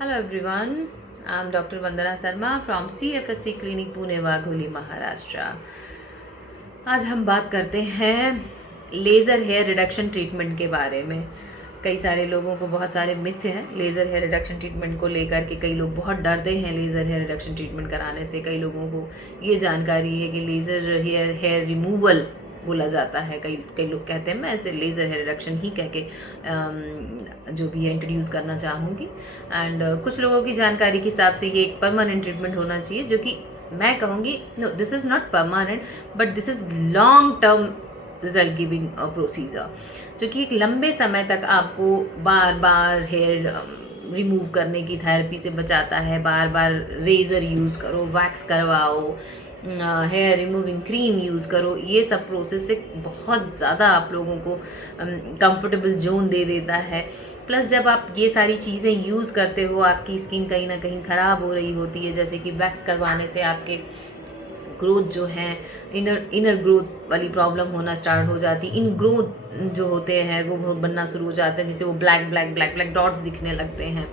Hello everyone, I'm Dr. Vandana Sarma from CFSC Clinic Pune Wagholi Maharashtra. आज हम बात करते हैं लेज़र हेयर रिडक्शन ट्रीटमेंट के बारे में। कई सारे लोगों को बहुत सारे मिथ हैं लेज़र हेयर रिडक्शन ट्रीटमेंट को लेकर के। कई लोग बहुत डरते हैं लेज़र हेयर रिडक्शन ट्रीटमेंट कराने से। कई लोगों को ये जानकारी है कि लेज़र हेयर रिमूवल बोला जाता है। कई कई लोग कहते हैं, मैं ऐसे लेज़र हेयर रिडक्शन ही कह के जो भी है इंट्रोड्यूस करना चाहूँगी। एंड कुछ लोगों की जानकारी के हिसाब से ये एक परमानेंट ट्रीटमेंट होना चाहिए, जो कि मैं कहूँगी no, this is not permanent but this is long term result giving procedure, जो कि एक लंबे समय तक आपको बार बार हेयर रिमूव करने की थेरेपी से बचाता है। बार बार रेज़र यूज़ करो, वैक्स करवाओ, हेयर रिमूविंग क्रीम यूज़ करो, ये सब प्रोसेस से बहुत ज़्यादा आप लोगों को कंफर्टेबल जोन दे देता है। प्लस जब आप ये सारी चीज़ें यूज़ करते हो, आपकी स्किन कहीं ना कहीं ख़राब हो रही होती है। जैसे कि वैक्स करवाने से आपके ग्रोथ जो है, इनर ग्रोथ वाली प्रॉब्लम होना स्टार्ट हो जाती है। इन ग्रोथ जो होते हैं वो बनना शुरू हो जाते हैं, जिससे वो black black black black dots दिखने लगते हैं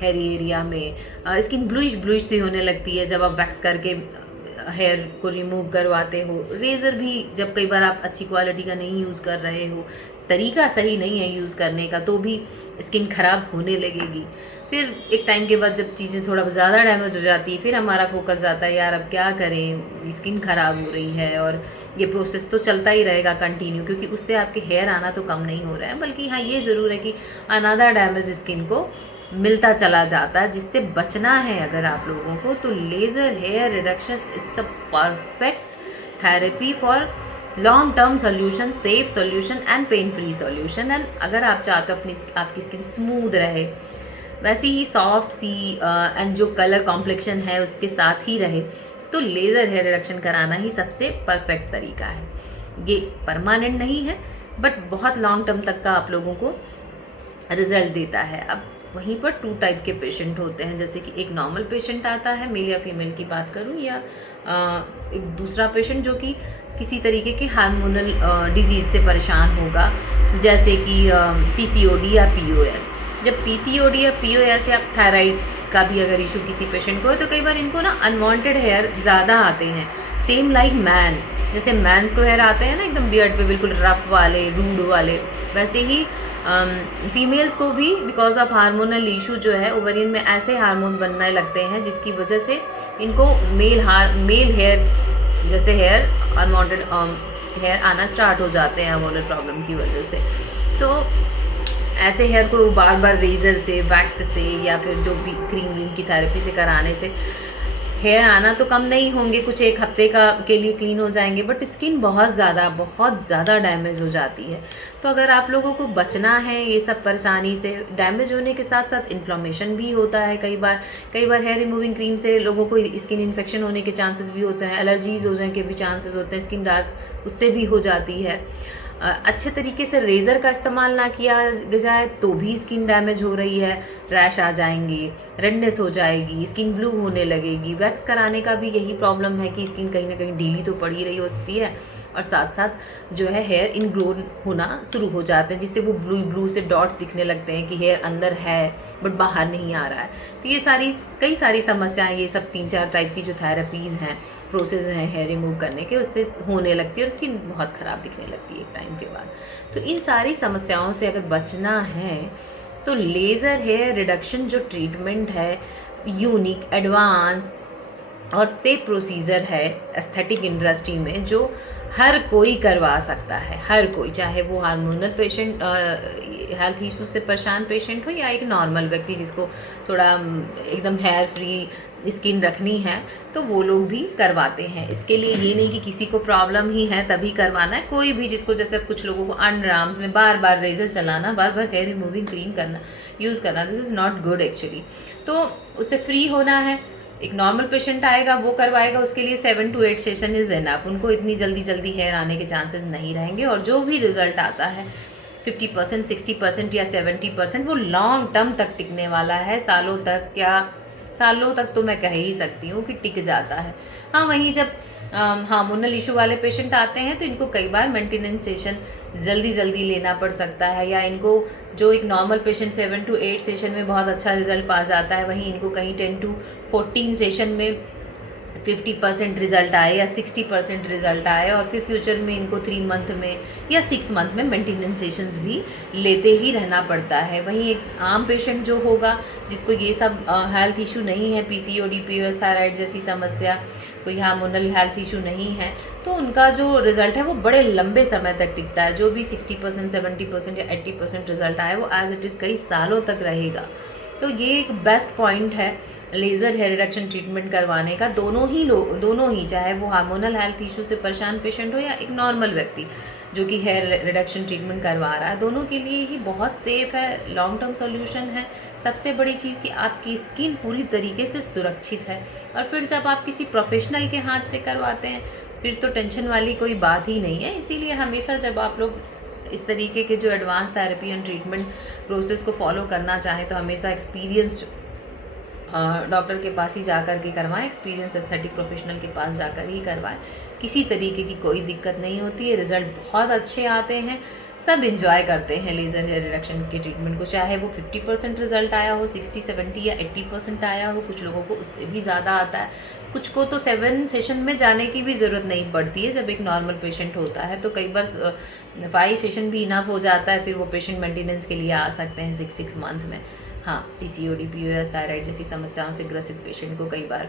हेयर एरिया में। स्किन ब्लूइश ब्लूइश सी होने लगती है जब आप वैक्स करके हेयर को रिमूव करवाते हो। रेज़र भी जब कई बार आप अच्छी क्वालिटी का नहीं यूज़ कर रहे हो, तरीका सही नहीं है यूज़ करने का, तो भी स्किन ख़राब होने लगेगी। फिर एक टाइम के बाद जब चीज़ें थोड़ा ज़्यादा डैमेज हो जाती है, फिर हमारा फोकस जाता है, यार अब क्या करें, स्किन ख़राब हो रही है और ये प्रोसेस तो चलता ही रहेगा कंटिन्यू, क्योंकि उससे आपके हेयर आना तो कम नहीं हो रहा है, बल्कि हाँ ये ज़रूर है कि अनदर डैमेज स्किन को मिलता चला जाता है। जिससे बचना है अगर आप लोगों को, तो laser hair reduction it's a perfect therapy for long term solution, safe solution and pain free solution. And अगर आप चाहते हो आपकी स्किन स्मूथ रहे, वैसी ही सॉफ्ट सी एंड जो कलर कॉम्प्लेक्शन है उसके साथ ही रहे, तो लेज़र हेयर रिडक्शन कराना ही सबसे परफेक्ट तरीका है। ये परमानेंट नहीं है बट बहुत लॉन्ग टर्म तक का आप लोगों को रिजल्ट देता है। अब वहीं पर टू टाइप के पेशेंट होते हैं, जैसे कि एक नॉर्मल पेशेंट आता है, मेल या फीमेल की बात करूं, या एक दूसरा पेशेंट जो कि किसी तरीके के हार्मोनल डिजीज़ से परेशान होगा, जैसे कि पीसीओडी या पीओएस। जब पीसीओडी या पीओएस या थायराइड का भी अगर इशू किसी पेशेंट को है, तो कई बार इनको ना अनवांटेड हेयर ज़्यादा आते हैं। सेम लाइक मैन, जैसे मैंस को हेयर आते हैं ना एकदम बियर्ड पे बिल्कुल रफ वाले, रूड वाले, वैसे ही फीमेल्स को भी बिकॉज ऑफ हार्मोनल इशू जो है, ओवरियन में ऐसे हार्मोन्स बनने लगते हैं जिसकी वजह से इनको मेल हेयर जैसे हेयर अनवांटेड हेयर आना स्टार्ट हो जाते हैं हार्मोनल प्रॉब्लम की वजह से। तो ऐसे हेयर को बार बार रेज़र से, वैक्स से या फिर जो भी क्रीम व्रीम की थेरेपी से कराने से हेयर आना तो कम नहीं होंगे, कुछ एक हफ्ते का के लिए क्लीन हो जाएंगे, बट स्किन बहुत ज़्यादा डैमेज हो जाती है। तो अगर आप लोगों को बचना है ये सब परेशानी से, डैमेज होने के साथ साथ इन्फ्लामेशन भी होता है कई बार हेयर रिमूविंग क्रीम से लोगों को स्किन इन्फेक्शन होने के चांसेस भी होते हैं, एलर्जीज हो जाने के भी चांसेस होते हैं, स्किन डार्क उससे भी हो जाती है। अच्छे तरीके से रेज़र का इस्तेमाल ना किया जाए तो भी स्किन डैमेज हो रही है, रैश आ जाएंगे, रेडनेस हो जाएगी, स्किन ब्लू होने लगेगी। वैक्स कराने का भी यही प्रॉब्लम है कि स्किन कहीं ना कहीं ढीली तो पड़ी रही होती है, और साथ साथ जो है हेयर इनग्रोन होना शुरू हो जाते हैं, जिससे वो ब्लू से डॉट्स दिखने लगते हैं कि हेयर अंदर है बट बाहर नहीं आ रहा है। तो ये कई सारी समस्याएं, ये सब 3-4 टाइप की जो थेरेपीज़ हैं, प्रोसेस हैं हेयर रिमूव करने के, उससे होने लगती है और स्किन बहुत ख़राब दिखने लगती है एक टाइम के बाद। तो इन सारी समस्याओं से अगर बचना है तो लेज़र हेयर रिडक्शन जो ट्रीटमेंट है, यूनिक, एडवांस और सेफ प्रोसीजर है एस्थेटिक इंडस्ट्री में, जो हर कोई करवा सकता है। हर कोई, चाहे वो हार्मोनल पेशेंट, हेल्थ इशू से परेशान पेशेंट हो, या एक नॉर्मल व्यक्ति जिसको थोड़ा एकदम हेयर फ्री स्किन रखनी है, तो वो लोग भी करवाते हैं। इसके लिए ये नहीं कि किसी को प्रॉब्लम ही है तभी करवाना है, कोई भी जिसको, जैसे कुछ लोगों को अंडर आर्म्स में बार बार रेजर चलाना, बार बार हेयर रिमूविंग क्रीम करना, यूज़ करना, this is not good actually. तो उससे फ्री होना है। एक नॉर्मल पेशेंट आएगा, वो करवाएगा, उसके लिए 7 to 8 सेशन इज़ एनफ। उनको इतनी जल्दी हेयर आने के चांसेस नहीं रहेंगे, और जो भी रिजल्ट आता है 50%, 60% या 70%, वो लॉन्ग टर्म तक टिकने वाला है, सालों तक तो मैं कह ही सकती हूँ कि टिक जाता है। हाँ, वहीं जब हार्मोनल इशू वाले पेशेंट आते हैं तो इनको कई बार मेंटेनेंस सेशन जल्दी जल्दी लेना पड़ सकता है, या इनको जो एक नॉर्मल पेशेंट 7 to 8 सेशन में बहुत अच्छा रिजल्ट पा जाता है, वहीं इनको कहीं 10 to 14 सेशन में 50% रिजल्ट आए या 60% रिजल्ट आए, और फिर फ्यूचर में इनको 3 मंथ में या 6 मंथ में मेंटेनेंस सेशंस भी लेते ही रहना पड़ता है। वहीं एक आम पेशेंट जो होगा, जिसको ये सब हेल्थ इशू नहीं है, पीसीओडी, पीओएस, थायराइड जैसी समस्या, कोई हार्मोनल हेल्थ इशू नहीं है, तो उनका जो रिजल्ट है वो बड़े लंबे समय तक टिकता है। जो भी 60%, 70% या 80% रिजल्ट आए वो एज इट इज़ कई सालों तक रहेगा। तो ये एक बेस्ट पॉइंट है लेज़र हेयर रिडक्शन ट्रीटमेंट करवाने का। दोनों ही, चाहे वो हार्मोनल हेल्थ इशू से परेशान पेशेंट हो या एक नॉर्मल व्यक्ति जो कि हेयर रिडक्शन ट्रीटमेंट करवा रहा है, दोनों के लिए ही बहुत सेफ़ है, लॉन्ग टर्म सॉल्यूशन है। सबसे बड़ी चीज़ कि आपकी स्किन पूरी तरीके से सुरक्षित है, और फिर जब आप किसी प्रोफेशनल के हाथ से करवाते हैं फिर तो टेंशन वाली कोई बात ही नहीं है। इसीलिए हमेशा जब आप लोग इस तरीके के जो advance therapy and treatment process को फॉलो करना चाहें तो हमेशा एक्सपीरियंस्ड डॉक्टर के पास ही जाकर के करवाएं, एक्सपीरियंस एस्थेटिक प्रोफेशनल के पास जाकर ही करवाएं। किसी तरीके की कोई दिक्कत नहीं होती है, रिज़ल्ट बहुत अच्छे आते हैं, सब इंजॉय करते हैं लेज़र हेयर रिडक्शन के ट्रीटमेंट को। चाहे वो 50% रिजल्ट आया हो, 60, 70 या 80% आया हो, कुछ लोगों को उससे भी ज़्यादा आता है, कुछ को तो 7 सेशन में जाने की भी ज़रूरत नहीं पड़ती है। जब एक नॉर्मल पेशेंट होता है तो कई बार 5 सेशन भी इनफ हो जाता है, फिर वो पेशेंट मेंटेनेंस के लिए आ सकते हैं 6 मंथ में। हाँ, पीसीओडी, पीओएस, थायराइड जैसी समस्याओं से ग्रसित पेशेंट को कई बार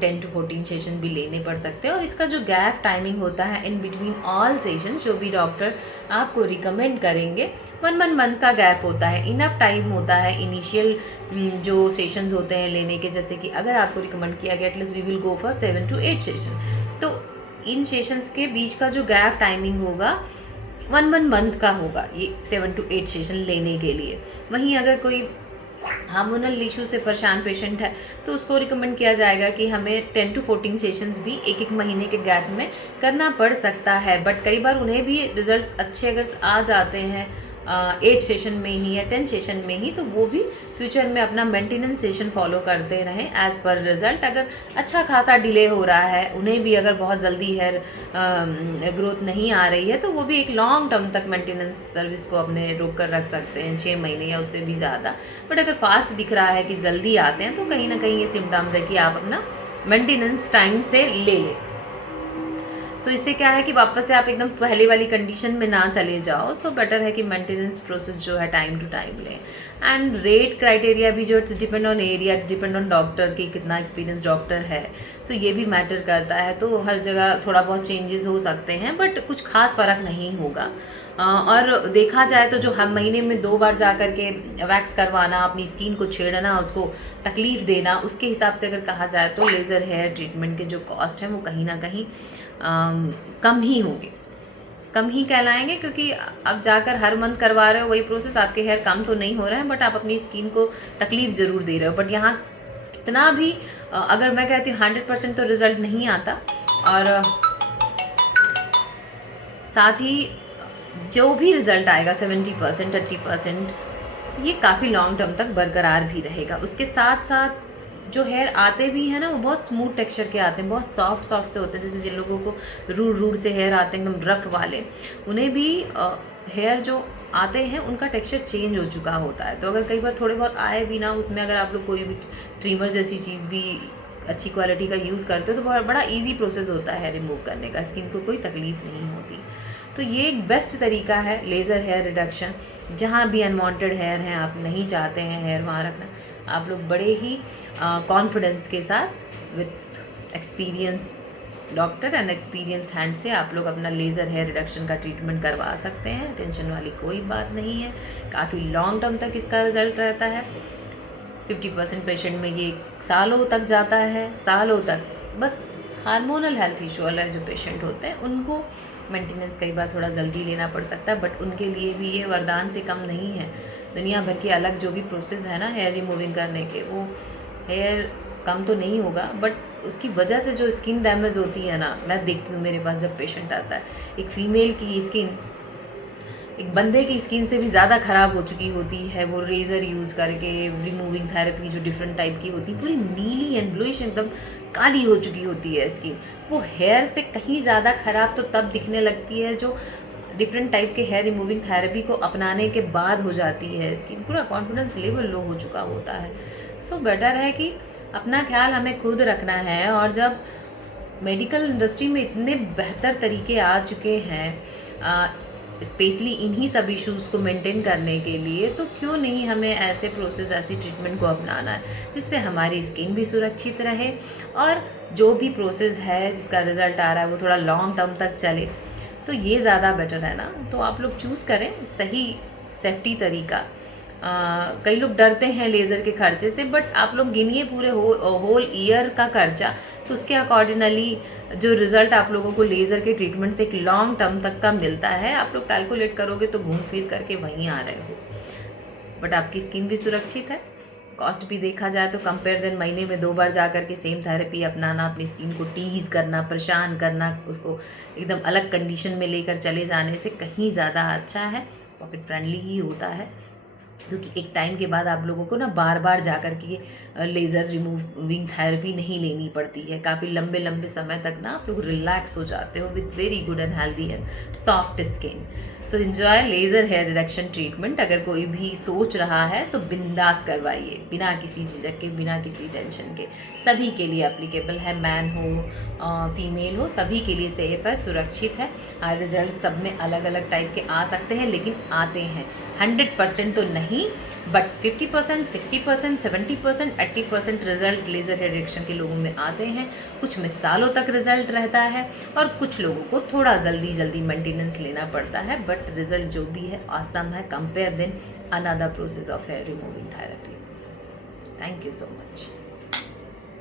10 to 14 सेशन भी लेने पड़ सकते हैं। और इसका जो गैप टाइमिंग होता है इन बिटवीन ऑल सेशन, जो भी डॉक्टर आपको रिकमेंड करेंगे, 1 मंथ का गैप होता है, इनफ टाइम होता है इनिशियल जो सेशंस होते हैं लेने के। जैसे कि अगर आपको रिकमेंड किया गया at least we will go for 7 to 8 session, तो इन सेशंस के बीच का जो गैप टाइमिंग होगा 1 मंथ का होगा, ये 7 to 8 सेशन लेने के लिए। वहीं अगर कोई हार्मोनल इशू से परेशान पेशेंट है तो उसको रिकमेंड किया जाएगा कि हमें 10 to 14 सेशंस भी एक महीने के गैप में करना पड़ सकता है। बट कई बार उन्हें भी रिजल्ट्स अच्छे अगर आ जाते हैं 8 सेशन में ही या 10 सेशन में ही, तो वो भी फ्यूचर में अपना मेंटेनेंस सेशन फॉलो करते रहें एज़ पर रिज़ल्ट। अगर अच्छा खासा डिले हो रहा है, उन्हें भी अगर बहुत जल्दी हेयर ग्रोथ नहीं आ रही है, तो वो भी एक लॉन्ग टर्म तक मेंटेनेंस सर्विस को अपने रोक कर रख सकते हैं, 6 महीने या उससे भी ज़्यादा। बट अगर फास्ट दिख रहा है कि जल्दी आते हैं, तो कहीं ना कहीं ये सिम्टम्स है कि आप अपना मेंटेनेंस टाइम से ले लें। सो इससे क्या है कि वापस से आप एकदम पहले वाली कंडीशन में ना चले जाओ। सो बेटर है कि मेंटेनेंस प्रोसेस जो है टाइम टू टाइम लें। एंड रेट क्राइटेरिया भी जो it's depend on area, depend on doctor कि कितना एक्सपीरियंस डॉक्टर है। सो ये भी मैटर करता है। तो हर जगह थोड़ा बहुत चेंजेस हो सकते हैं, बट कुछ खास फ़र्क नहीं होगा। और देखा जाए तो जो हम महीने में 2 बार जा कर के वैक्स करवाना, अपनी स्किन को छेड़ना, उसको तकलीफ़ देना, उसके हिसाब से अगर कहा जाए तो लेज़र हेयर ट्रीटमेंट के जो कॉस्ट हैं वो कहीं ना कहीं कम ही होंगे, कम ही कहलाएंगे। क्योंकि अब जाकर हर मंथ करवा रहे हो वही प्रोसेस, आपके हेयर कम तो नहीं हो रहे हैं, बट आप अपनी स्किन को तकलीफ़ ज़रूर दे रहे हो। बट यहाँ कितना भी अगर मैं कहती हूँ 100% तो रिज़ल्ट नहीं आता, और साथ ही जो भी रिज़ल्ट आएगा 70%, 80%, ये काफ़ी लॉन्ग टर्म तक बरकरार भी रहेगा। उसके साथ साथ जो हेयर आते भी हैं ना, वो बहुत स्मूथ टेक्सचर के आते हैं, बहुत सॉफ्ट से होते हैं। जैसे जिन लोगों को रूड से हेयर आते हैं, एकदम रफ वाले, उन्हें भी हेयर जो आते हैं उनका टेक्सचर चेंज हो चुका होता है। तो अगर कई बार थोड़े बहुत आए भी ना, उसमें अगर आप लोग कोई भी ट्रिमर जैसी चीज़ भी अच्छी क्वालिटी का यूज़ करते हो तो बड़ा ईजी प्रोसेस होता है रिमूव करने का, स्किन को कोई तकलीफ़ नहीं होती। तो ये एक बेस्ट तरीका है लेज़र हेयर रिडक्शन। जहाँ भी अनवांटेड हेयर हैं, आप नहीं चाहते हैं हेयर वहाँ रखना, आप लोग बड़े ही कॉन्फिडेंस के साथ with experience doctor and experienced hand से आप लोग अपना लेज़र हेयर रिडक्शन का ट्रीटमेंट करवा सकते हैं। टेंशन वाली कोई बात नहीं है, काफ़ी लॉन्ग टर्म तक इसका रिजल्ट रहता है। 50% पेशेंट में ये सालों तक जाता है, सालों तक। बस हार्मोनल हेल्थ इशू वाला जो पेशेंट होते हैं उनको मेंटेनेंस कई बार थोड़ा जल्दी लेना पड़ सकता है, बट उनके लिए भी ये वरदान से कम नहीं है। दुनिया भर के अलग जो भी प्रोसेस है ना हेयर रिमूविंग करने के, वो हेयर कम तो नहीं होगा, बट उसकी वजह से जो स्किन डैमेज होती है ना, मैं देखती हूँ मेरे पास जब पेशेंट आता है, एक फ़ीमेल की स्किन एक बंदे की स्किन से भी ज़्यादा ख़राब हो चुकी होती है वो रेज़र यूज़ करके, रिमूविंग थेरेपी जो डिफरेंट टाइप की होती है, पूरी नीली एंड ब्लूइश एकदम काली हो चुकी होती है स्किन। वो हेयर से कहीं ज़्यादा ख़राब तो तब दिखने लगती है जो डिफरेंट टाइप के हेयर रिमूविंग थेरेपी को अपनाने के बाद हो जाती है स्किन। पूरा कॉन्फिडेंस लेवल लो हो चुका होता है। सो बेटर है कि अपना ख़्याल हमें खुद रखना है, और जब मेडिकल इंडस्ट्री में इतने बेहतर तरीके आ चुके हैं स्पेशली इन्हीं सब इश्यूज़ को मेंटेन करने के लिए, तो क्यों नहीं हमें ऐसे प्रोसेस, ऐसी ट्रीटमेंट को अपनाना है जिससे हमारी स्किन भी सुरक्षित रहे, और जो भी प्रोसेस है जिसका रिज़ल्ट आ रहा है वो थोड़ा लॉन्ग टर्म तक चले। तो ये ज़्यादा बेटर है ना। तो आप लोग चूज़ करें सही सेफ्टी तरीका। कई लोग डरते हैं लेज़र के खर्चे से, बट आप लोग गिनिए पूरे होल ईयर का खर्चा, तो उसके अकॉर्डिनली जो रिज़ल्ट आप लोगों को लेज़र के ट्रीटमेंट से एक लॉन्ग टर्म तक का मिलता है, आप लोग कैलकुलेट करोगे तो घूम फिर करके वहीं आ रहे हो। बट आपकी स्किन भी सुरक्षित है, कॉस्ट भी देखा जाए तो कंपेयर देन महीने में 2 बार जा कर के सेम थेरेपी अपनाना, अपनी स्किन को टीज़ करना, परेशान करना, उसको एकदम अलग कंडीशन में लेकर चले जाने से कहीं ज़्यादा अच्छा है, पॉकेट फ्रेंडली ही होता है। क्योंकि एक टाइम के बाद आप लोगों को ना बार-बार जा कर के लेज़र रिमूविंग थेरेपी नहीं लेनी पड़ती है। काफ़ी लंबे-लंबे समय तक ना आप लोग रिलैक्स हो जाते हो with very good and healthy and soft skin. So enjoy laser hair reduction treatment. अगर कोई भी सोच रहा है तो बिंदास करवाइए, बिना किसी झिझक के, बिना किसी टेंशन के। सभी के लिए एप्लीकेबल है, मैन हो फीमेल हो, सभी के लिए सेफ है, सुरक्षित है। रिज़ल्ट सब में अलग-अलग टाइप के आ सकते हैं, लेकिन आते हैं। 100% तो नहीं, but 50%, 60%, 70%, 80% result laser hair reduction के लोगों में आते हैं। कुछ में सालों तक रिजल्ट रहता है, और कुछ लोगों को थोड़ा जल्दी जल्दी मेंटेनेंस लेना पड़ता है, बट रिजल्ट जो भी है ऑसम है compare than another process of hair removing therapy. Thank you so much.